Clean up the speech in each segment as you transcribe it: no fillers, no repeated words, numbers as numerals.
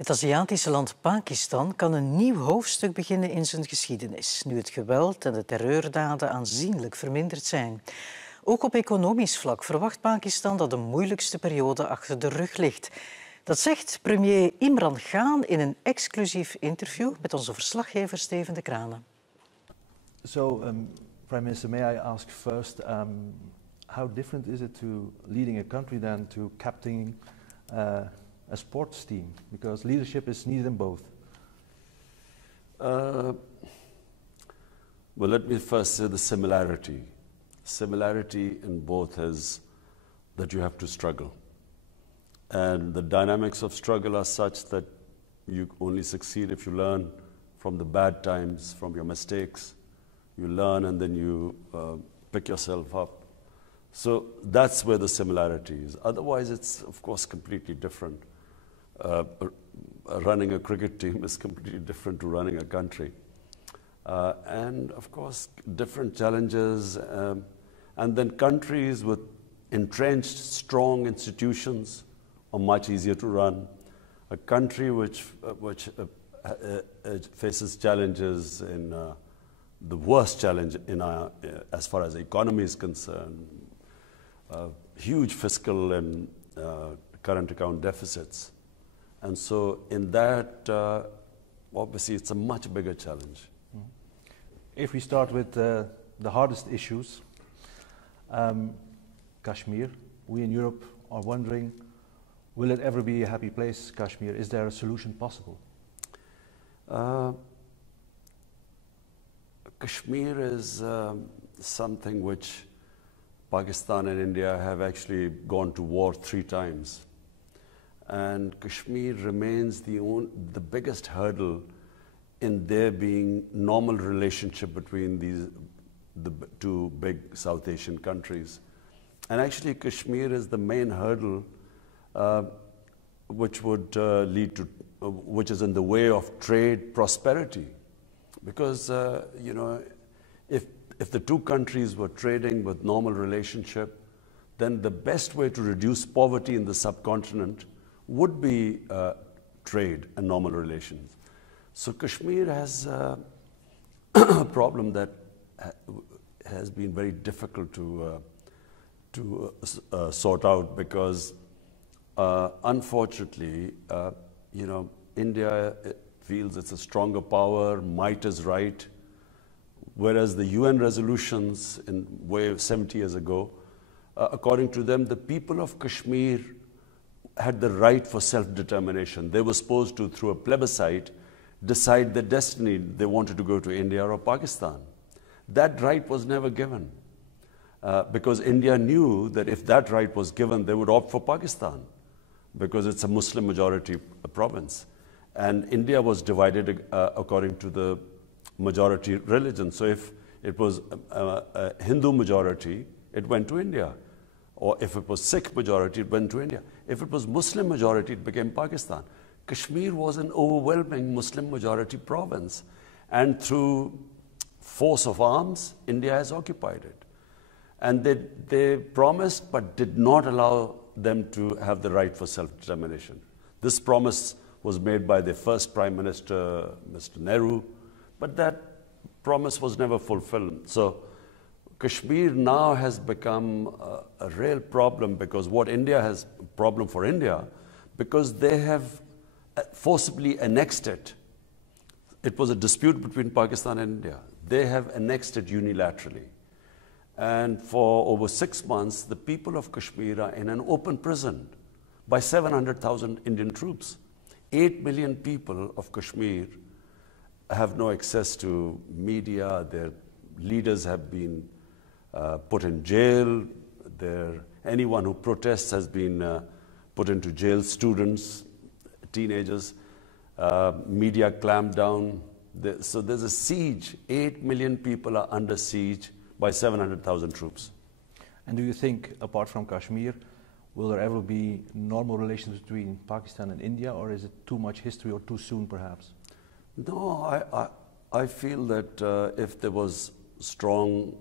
Het Aziatische land Pakistan kan een nieuw hoofdstuk beginnen in zijn geschiedenis, nu het geweld en de terreurdaden aanzienlijk verminderd zijn. Ook op economisch vlak verwacht Pakistan dat de moeilijkste periode achter de rug ligt. Dat zegt premier Imran in een exclusief interview met onze verslaggever Steven de Kranen. So, Prime Minister, may I ask first, how different is it to leading a country than to captaining a sports team? Because leadership is needed in both. Well, let me first say the similarity. Similarity in both is that you have to struggle. And the dynamics of struggle are such that you only succeed if you learn from the bad times, from your mistakes. You learn and then you pick yourself up. So that's where the similarity is. Otherwise, it's, of course, completely different. Running a cricket team is completely different to running a country. And, of course, different challenges. And then countries with entrenched, strong institutions are much easier to run. A country which faces challenges in the worst challenge in our, as far as the economy is concerned, huge fiscal and current account deficits. And so in that, obviously, it's a much bigger challenge. If we start with the hardest issues, Kashmir, we in Europe are wondering, will it ever be a happy place, Kashmir? Is there a solution possible? Kashmir is something which Pakistan and India have actually gone to war 3 times. And Kashmir remains the biggest hurdle in there being normal relationship between the 2 big South Asian countries. And actually Kashmir is the main hurdle which would lead to, which is in the way of trade prosperity. Because, you know, if the 2 countries were trading with normal relationship, then the best way to reduce poverty in the subcontinent would be trade and normal relations. So Kashmir has a problem that has been very difficult to sort out because, unfortunately, you know, India feels it's a stronger power, might is right, whereas the UN resolutions in way 70 years ago, according to them, the people of Kashmir had the right for self-determination. They were supposed to, through a plebiscite, decide their destiny. They wanted to go to India or Pakistan. That right was never given because India knew that if that right was given, they would opt for Pakistan because it's a Muslim majority province. And India was divided according to the majority religion. So if it was a Hindu majority, it went to India. Or if it was Sikh majority, it went to India. If it was Muslim majority, it became Pakistan. Kashmir was an overwhelming Muslim majority province. And through force of arms, India has occupied it. And they promised but did not allow them to have the right for self-determination. This promise was made by the first Prime Minister, Mr. Nehru, but that promise was never fulfilled. So Kashmir now has become a real problem because what India has a problem for India, because they have forcibly annexed it. It was a dispute between Pakistan and India. They have annexed it unilaterally. And for over 6 months, the people of Kashmir are in an open prison by 700,000 Indian troops. 8 million people of Kashmir have no access to media. Their leaders have been put in jail. Anyone who protests has been put into jail. Students, teenagers, media clamped down. So there's a siege. 8 million people are under siege by 700,000 troops. And do you think, apart from Kashmir, will there ever be normal relations between Pakistan and India, or is it too much history or too soon, perhaps? No, I feel that if there was strong,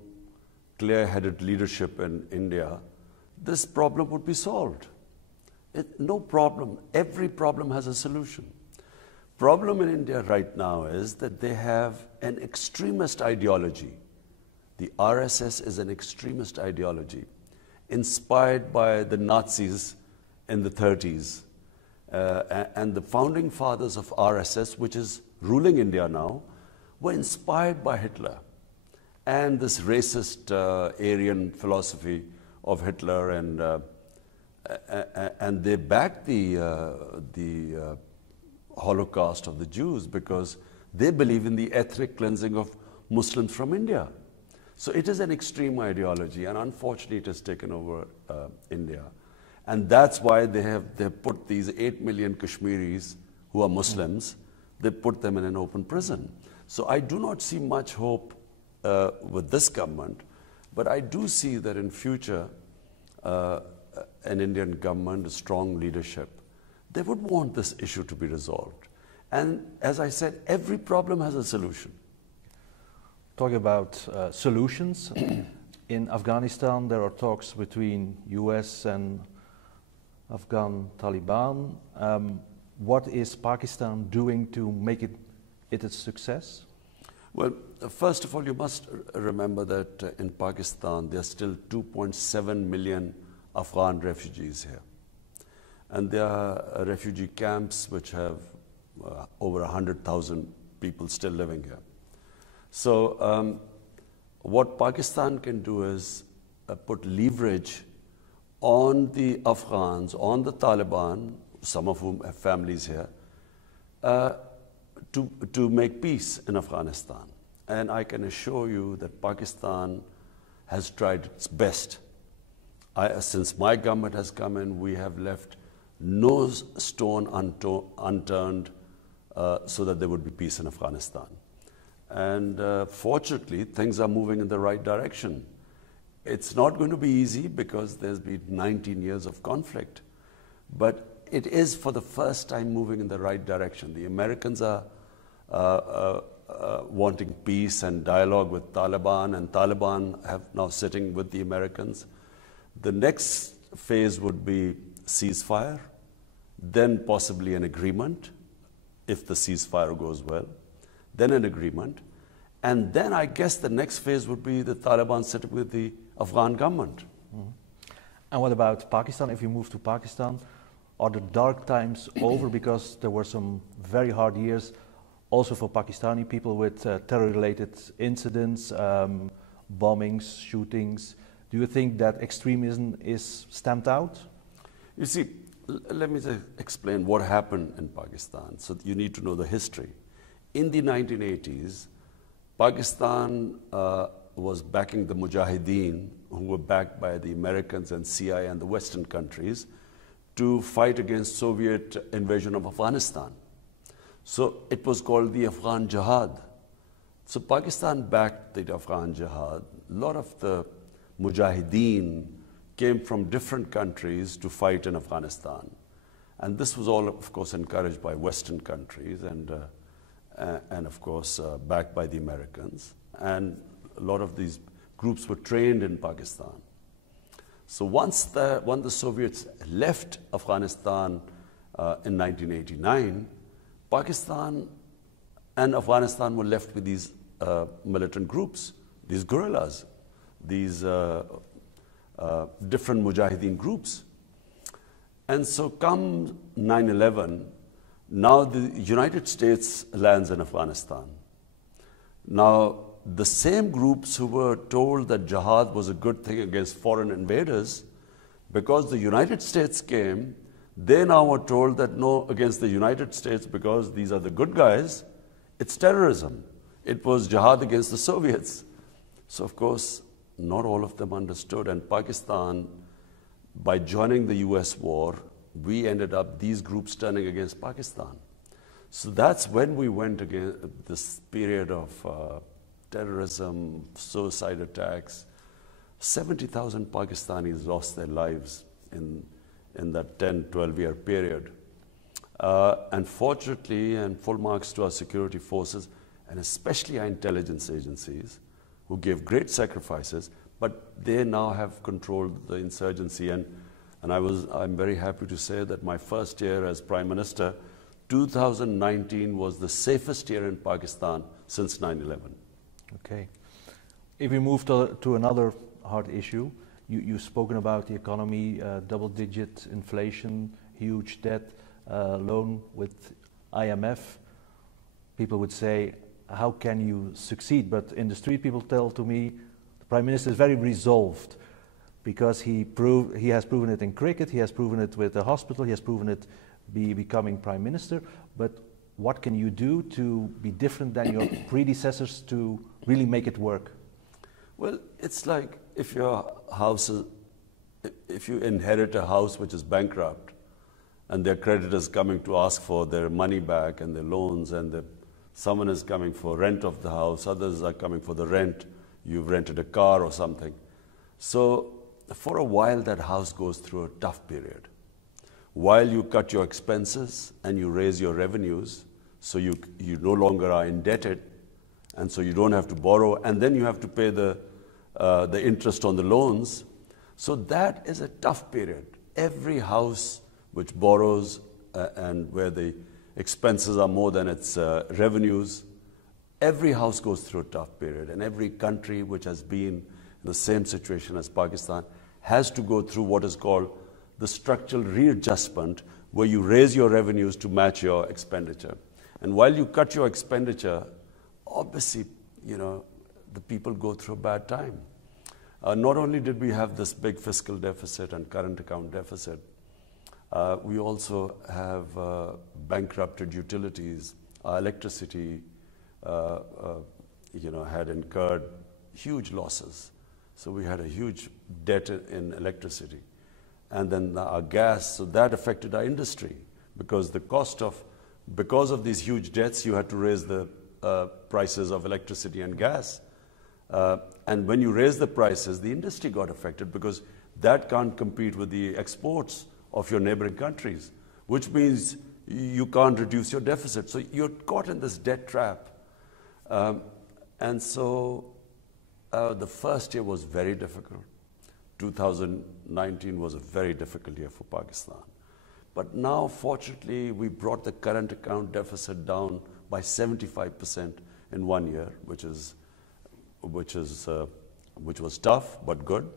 clear-headed leadership in India, this problem would be solved. No problem. Every problem has a solution. problem in India right now is that they have an extremist ideology. The RSS is an extremist ideology inspired by the Nazis in the 30s. And the founding fathers of RSS, which is ruling India now, were inspired by Hitler and this racist Aryan philosophy of Hitler, and they backed the Holocaust of the Jews because they believe in the ethnic cleansing of Muslims from India. So it is an extreme ideology, and unfortunately it has taken over India. And that's why they put these 8 million Kashmiris who are Muslims, they put them in an open prison. So I do not see much hope with this government, but I do see that in future, an Indian government, a strong leadership, they would want this issue to be resolved. And as I said, every problem has a solution. Talking about solutions, in Afghanistan there are talks between US and Afghan Taliban. What is Pakistan doing to make it a success? Well, first of all, you must remember that in Pakistan there are still 2.7 million Afghan refugees here. And there are refugee camps which have over 100,000 people still living here. So what Pakistan can do is put leverage on the Afghans, on the Taliban, some of whom have families here, to make peace in Afghanistan. And I can assure you that Pakistan has tried its best. Since my government has come in, we have left no stone unturned so that there would be peace in Afghanistan. And fortunately, things are moving in the right direction. It's not going to be easy because there's been 19 years of conflict, but it is for the first time moving in the right direction. The Americans are wanting peace and dialogue with Taliban, and Taliban have now sitting with the Americans. The next phase would be ceasefire, then possibly an agreement, if the ceasefire goes well, then an agreement, and then I guess the next phase would be the Taliban sitting with the Afghan government. Mm-hmm. And what about Pakistan? If you move to Pakistan, are the dark times over? Because there were some very hard years also for Pakistani people with terror-related incidents, bombings, shootings. Do you think that extremism is stamped out? You see, let me explain what happened in Pakistan. So you need to know the history. In the 1980s, Pakistan was backing the Mujahideen, who were backed by the Americans and CIA and the Western countries, to fight against Soviet invasion of Afghanistan. So it was called the Afghan Jihad. So Pakistan backed the Afghan Jihad. A lot of the Mujahideen came from different countries to fight in Afghanistan. And this was all, of course, encouraged by Western countries and of course, backed by the Americans. And a lot of these groups were trained in Pakistan. So when the Soviets left Afghanistan in 1989, Pakistan and Afghanistan were left with these militant groups, these guerrillas, these different Mujahideen groups. And so come 9/11, now the United States lands in Afghanistan. Now, the same groups who were told that jihad was a good thing against foreign invaders, because the United States came, they now were told that no, against the United States, because these are the good guys, it's terrorism. It was jihad against the Soviets. So, of course, not all of them understood. And Pakistan, by joining the US war, we ended up these groups turning against Pakistan. So that's when we went against this period of terrorism, suicide attacks. 70,000 Pakistanis lost their lives in that 10, 12-year period. Unfortunately, and full marks to our security forces, and especially our intelligence agencies, who gave great sacrifices, but they now have controlled the insurgency. And I'm very happy to say that my first year as Prime Minister, 2019 was the safest year in Pakistan since 9/11. Okay. If we move to another hard issue, you've spoken about the economy, double-digit inflation, huge debt, loan with IMF. People would say, how can you succeed? But in the street, people tell to me, the Prime Minister is very resolved because he has proven it in cricket, he has proven it with the hospital, he has proven it becoming Prime Minister. But what can you do to be different than your predecessors to really make it work? Well, it's like if you inherit a house which is bankrupt and their creditors coming to ask for their money back and their loans, and someone is coming for rent of the house, others are coming for the rent, you've rented a car or something. So for a while that house goes through a tough period. While you cut your expenses and you raise your revenues, so you no longer are indebted, and so you don't have to borrow, and then you have to pay the interest on the loans. So that is a tough period. Every house which borrows and where the expenses are more than its revenues, every house goes through a tough period, and every country which has been in the same situation as Pakistan has to go through what is called the structural readjustment, where you raise your revenues to match your expenditure. And while you cut your expenditure, obviously, the people go through a bad time. Not only did we have this big fiscal deficit and current account deficit, we also have bankrupted utilities. Our electricity, had incurred huge losses. So we had a huge debt in electricity. And then our gas, so that affected our industry, because because of these huge debts, you had to raise the prices of electricity and gas. And when you raise the prices, the industry got affected, because that can't compete with the exports of your neighboring countries, which means you can't reduce your deficit. So you're caught in this debt trap. And so the first year was very difficult. 2019 was a very difficult year for Pakistan. But now, fortunately, we brought the current account deficit down by 75% in 1 year, which was tough but good.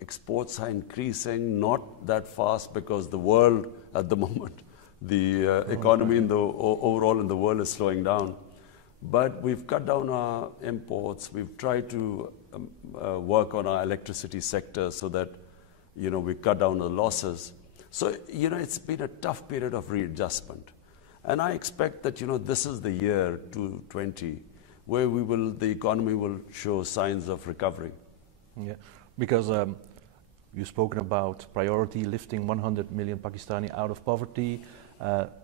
Exports are increasing, not that fast, because the world at the moment, the economy overall in the world is slowing down. But we've cut down our imports. We've tried to work on our electricity sector so that we cut down the losses. So it's been a tough period of readjustment, and I expect that this is the year 2020 where the economy will show signs of recovery. Yeah, because you've spoken about priority, lifting 100 million Pakistani out of poverty,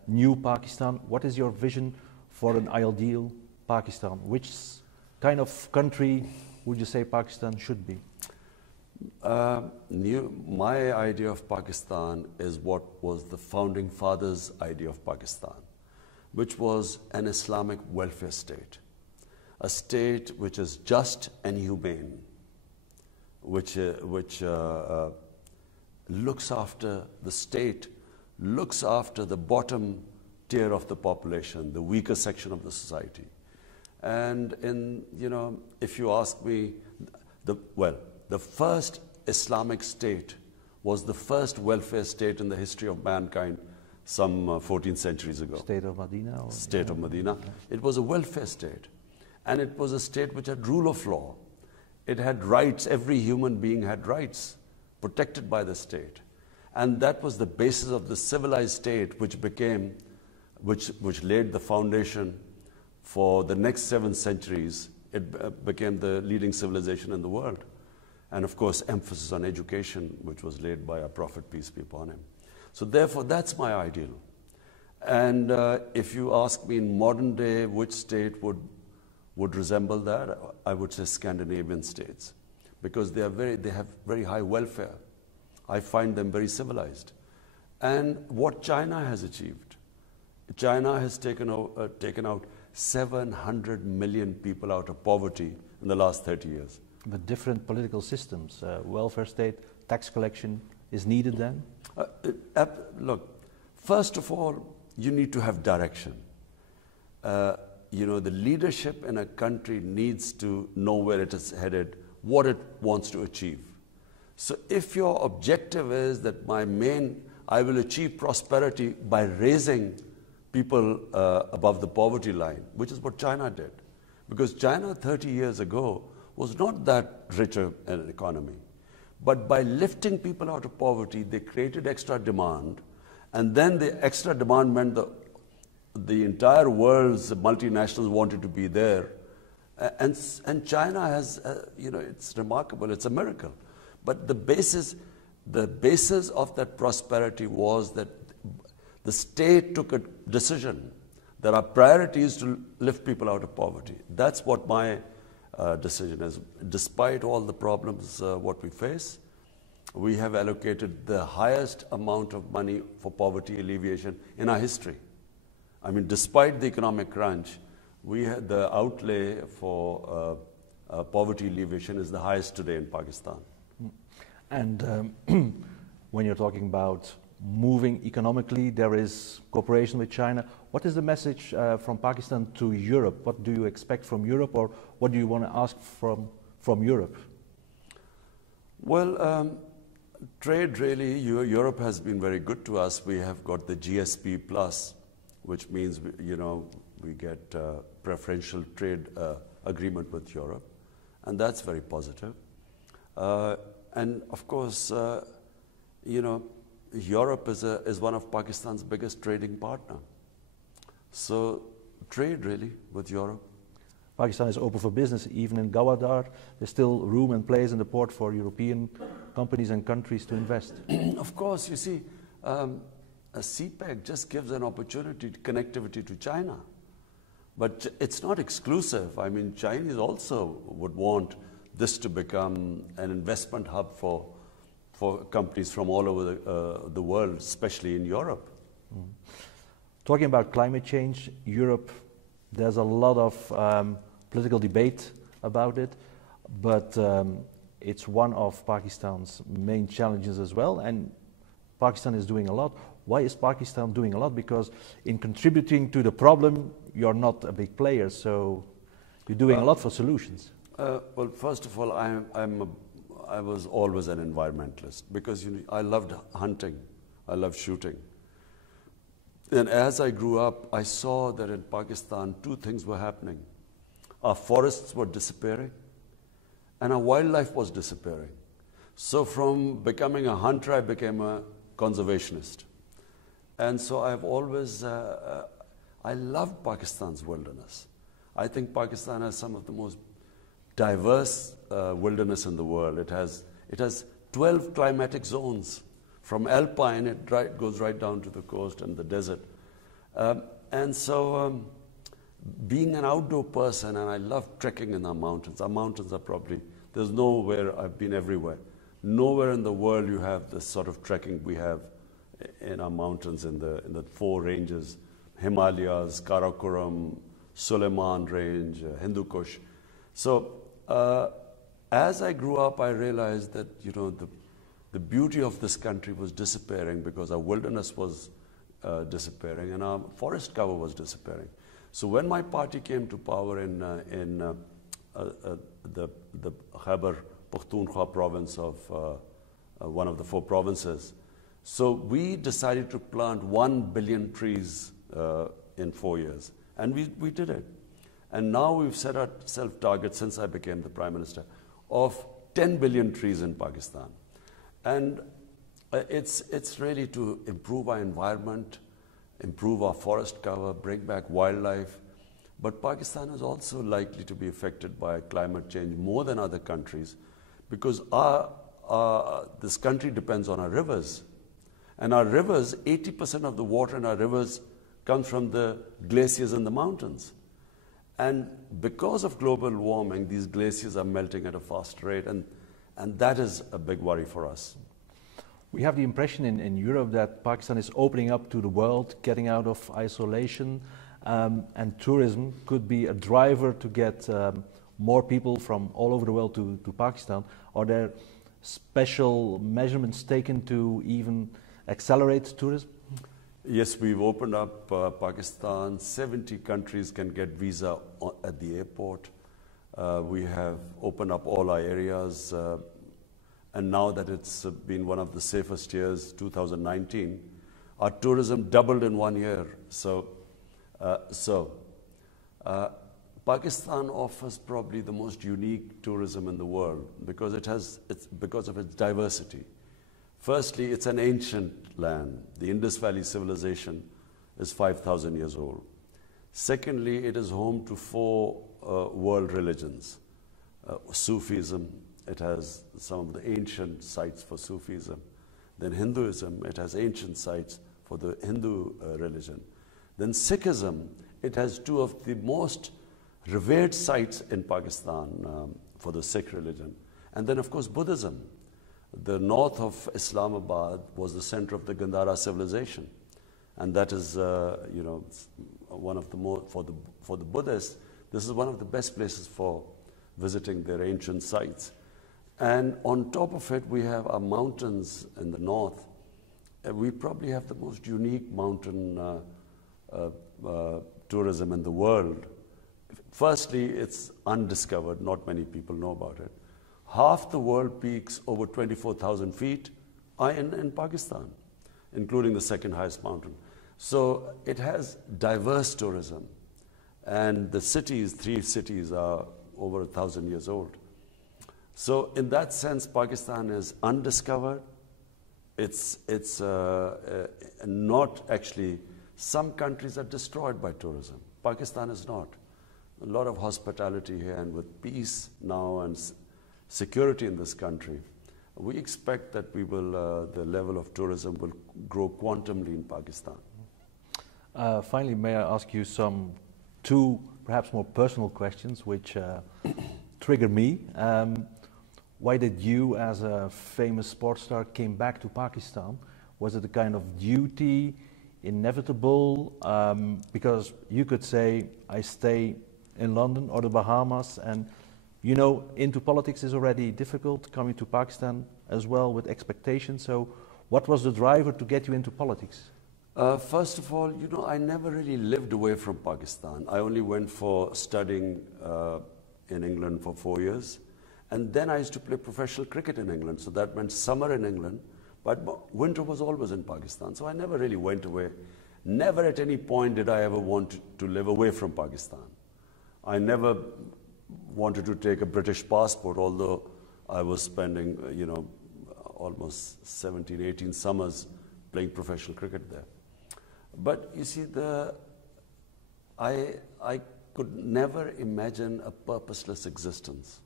new Pakistan. What is your vision for an ideal Pakistan? Which kind of country would you say Pakistan should be? My idea of Pakistan is what was the founding fathers' idea of Pakistan, which was an Islamic welfare state, a state which is just and humane, which looks after the state, looks after the bottom tier of the population, the weaker section of the society. And if you ask me, the first Islamic state was the first welfare state in the history of mankind some 14 centuries ago. State of Medina? State of Medina. It was a welfare state. And it was a state which had rule of law. It had rights. Every human being had rights protected by the state. And that was the basis of the civilized state, which laid the foundation for the next 7 centuries. It became the leading civilization in the world. And of course, emphasis on education, which was laid by our Prophet, peace be upon him. So therefore, that's my ideal. And if you ask me in modern day which state would resemble that, I would say Scandinavian states, because they have very high welfare. I find them very civilized. And what China has achieved, China has taken out 700 million people out of poverty in the last 30 years. But different political systems, welfare state, tax collection is needed then? Look, First of all, you need to have direction. The leadership in a country needs to know where it is headed, what it wants to achieve. So if your objective is that I will achieve prosperity by raising people above the poverty line, which is what China did. Because China 30 years ago was not that rich an economy. But by lifting people out of poverty, they created extra demand. And then the extra demand meant the entire world's multinationals wanted to be there. And China has, it's remarkable, it's a miracle. But the basis of that prosperity was that the state took a decision that our priority is to lift people out of poverty. That's what my decision is. Despite all the problems what we face, we have allocated the highest amount of money for poverty alleviation in our history. I mean, despite the economic crunch, we had the outlay for poverty alleviation is the highest today in Pakistan. And when you're talking about moving economically, there is cooperation with China. What is the message from Pakistan to Europe? What do you expect from Europe, or what do you want to ask from Europe? Well, trade really, Europe has been very good to us. We have got the GSP plus, which means we get preferential trade agreement with Europe, and that's very positive. And of course, Europe is one of Pakistan's biggest trading partner. So trade really with Europe. Pakistan is open for business. Even in Gawadar, there's still room and place in the port for European companies and countries to invest. Of course, you see, a CPEC just gives an opportunity to connectivity to China. But it's not exclusive. I mean, Chinese also would want this to become an investment hub for companies from all over the world, especially in Europe. Mm. Talking about climate change, Europe, there's a lot of political debate about it, but it's one of Pakistan's main challenges as well, and Pakistan is doing a lot. Why is Pakistan doing a lot? Because in contributing to the problem, you're not a big player, so you're doing a lot for solutions. Well, first of all, I was always an environmentalist because I loved hunting, I loved shooting. And as I grew up, I saw that in Pakistan, two things were happening. Our forests were disappearing, and our wildlife was disappearing. So from becoming a hunter, I became a conservationist. And so I've always, I love Pakistan's wilderness. I think Pakistan has some of the most diverse wilderness in the world. It has 12 climatic zones. From alpine, it goes right down to the coast and the desert. And so being an outdoor person, and I love trekking in our mountains. Our mountains are probably, there's nowhere, I've been everywhere. Nowhere in the world you have this sort of trekking we have in our mountains in the four ranges, Himalayas, Karakoram, Suleiman Range, Hindu Kush. So as I grew up, I realized that, the beauty of this country was disappearing because our wilderness was disappearing and our forest cover was disappearing. So when my party came to power in the Khyber Pakhtunkhwa province of one of the four provinces, so we decided to plant 1 billion trees in 4 years, and we did it. And now we've set ourselves targets since I became the Prime Minister of 10 billion trees in Pakistan. And it's really to improve our environment, improve our forest cover, bring back wildlife. But Pakistan is also likely to be affected by climate change more than other countries because this country depends on our rivers. And our rivers, 80% of the water in our rivers comes from the glaciers in the mountains. And because of global warming, these glaciers are melting at a fast rate, and that is a big worry for us. We have the impression in Europe that Pakistan is opening up to the world, getting out of isolation, and tourism could be a driver to get more people from all over the world to Pakistan. Are there special measurements taken to even accelerate tourism? Yes, we've opened up Pakistan. 70 countries can get visa at the airport. We have opened up all our areas. And now that it's been one of the safest years, 2019, our tourism doubled in 1 year. Pakistan offers probably the most unique tourism in the world because because of its diversity. Firstly, it's an ancient land. The Indus Valley civilization is 5,000 years old. Secondly, it is home to 4 world religions. Sufism, it has some of the ancient sites for Sufism. Then Hinduism, it has ancient sites for the Hindu religion. Then Sikhism, it has 2 of the most revered sites in Pakistan for the Sikh religion. And then, of course, Buddhism. The north of Islamabad was the center of the Gandhara civilization. And that is, one of the more, for the Buddhists, this is one of the best places for visiting their ancient sites. And on top of it, we have our mountains in the north. We probably have the most unique mountain tourism in the world. Firstly, it's undiscovered. Not many people know about it. Half the world peaks over 24,000 feet are in Pakistan, including the second highest mountain. So it has diverse tourism. And the cities, 3 cities, are over 1,000 years old. So in that sense, Pakistan is undiscovered. It's not actually, some countries are destroyed by tourism. Pakistan is not. A lot of hospitality here, and with peace now and security in this country, we expect that we will, the level of tourism will grow quantumly in Pakistan. Finally, may I ask you 2 perhaps more personal questions which trigger me. Why did you, as a famous sports star, came back to Pakistan? Was it a kind of duty, inevitable? Because you could say, I stay in London or the Bahamas, and into politics is already difficult, coming to Pakistan as well with expectations. So what was the driver to get you into politics? First of all, I never really lived away from Pakistan. I only went for studying in England for 4 years. And then I used to play professional cricket in England. So that meant summer in England, but winter was always in Pakistan. So I never really went away. Never at any point did I ever want to live away from Pakistan. I never wanted to take a British passport, although I was spending, almost 17, 18 summers playing professional cricket there. But you see, I could never imagine a purposeless existence.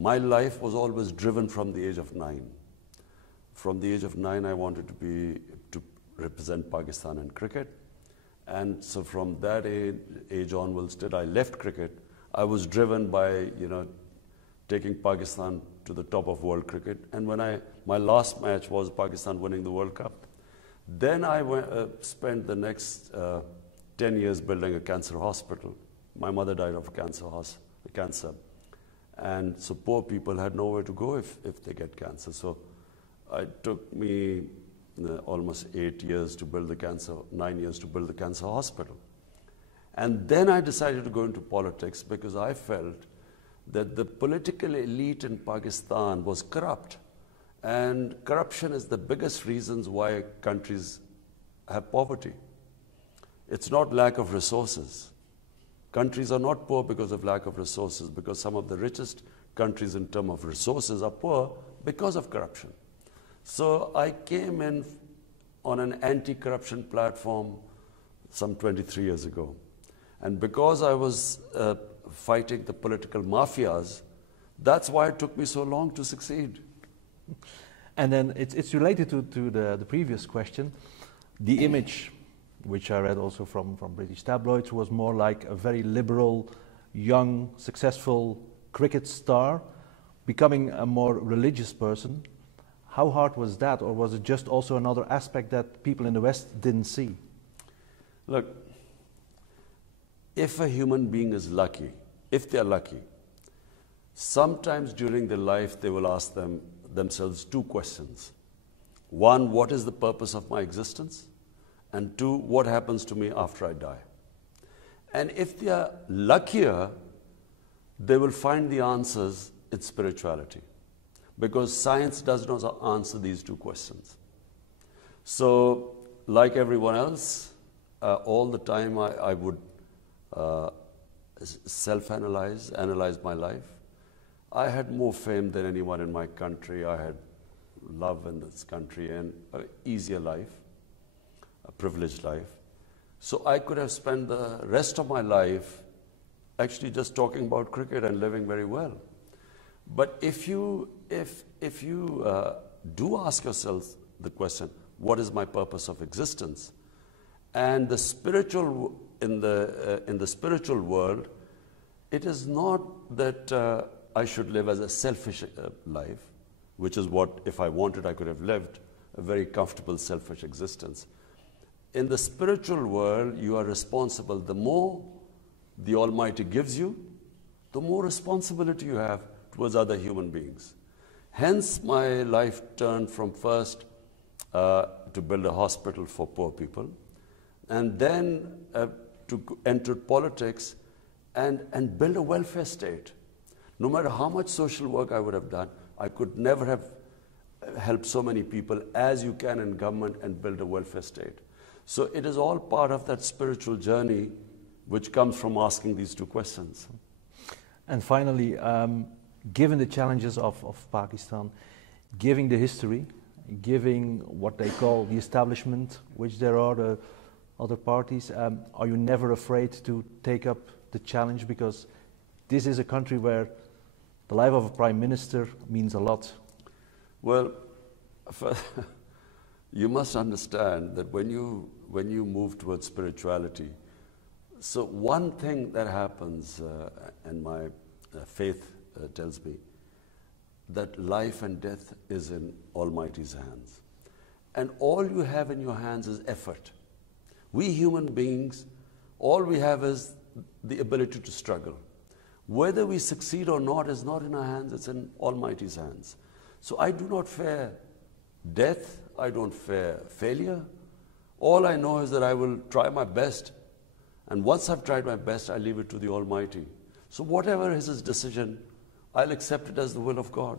My life was always driven from the age of 9. From the age of 9, I wanted to represent Pakistan in cricket. And so from that age onwards, till I left cricket, I was driven by, taking Pakistan to the top of world cricket. And when my last match was Pakistan winning the World Cup. Then I spent the next 10 years building a cancer hospital. My mother died of cancer. And so poor people had nowhere to go if they get cancer. So it took me almost 8 years to build 9 years to build the cancer hospital. And then I decided to go into politics because I felt that the political elite in Pakistan was corrupt. And corruption is the biggest reasons why countries have poverty. It's not lack of resources. Countries are not poor because of lack of resources, because some of the richest countries in terms of resources are poor because of corruption. So I came in on an anti-corruption platform some 23 years ago. And because I was fighting the political mafias, that's why it took me so long to succeed. And then it's related to the previous question. The image, which I read also from British tabloids, was more like a very liberal, young, successful cricket star, becoming a more religious person. How hard was that, or was it just also another aspect that people in the West didn't see? Look, if a human being is lucky, if they're lucky, sometimes during their life they will ask themselves 2 questions. One, what is the purpose of my existence? And two, what happens to me after I die? And if they are luckier, they will find the answers in spirituality, because science does not answer these two questions. So, like everyone else, all the time I would self-analyze, analyze my life. I had more fame than anyone in my country. I had love in this country and an easier life, a privileged life. So I could have spent the rest of my life actually just talking about cricket and living very well. But if you do ask yourself the question, what is my purpose of existence? And the spiritual in the spiritual world, it is not that I should live as a selfish life, which is what, if I wanted, I could have lived a very comfortable, selfish existence. In the spiritual world, you are responsible. The more the Almighty gives you, the more responsibility you have towards other human beings. Hence, my life turned from first to build a hospital for poor people, and then to enter politics and build a welfare state. No matter how much social work I would have done, I could never have helped so many people as you can in government and build a welfare state. So it is all part of that spiritual journey which comes from asking these two questions. And finally, given the challenges of Pakistan, giving the history, giving what they call the establishment, which there are the other parties, are you never afraid to take up the challenge? Because this is a country where the life of a prime minister means a lot. Well, you must understand that when you move towards spirituality, so one thing that happens, and my faith tells me, that life and death is in Almighty's hands. And all you have in your hands is effort. We human beings, all we have is the ability to struggle. Whether we succeed or not is not in our hands, it's in Almighty's hands. So I do not fear death, I don't fear failure. All I know is that I will try my best, and once I've tried my best, I leave it to the Almighty. So whatever is His decision, I'll accept it as the will of God.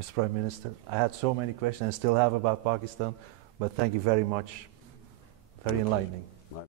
Mr. Prime Minister, I had so many questions and still have about Pakistan, but thank you very much. Very enlightening.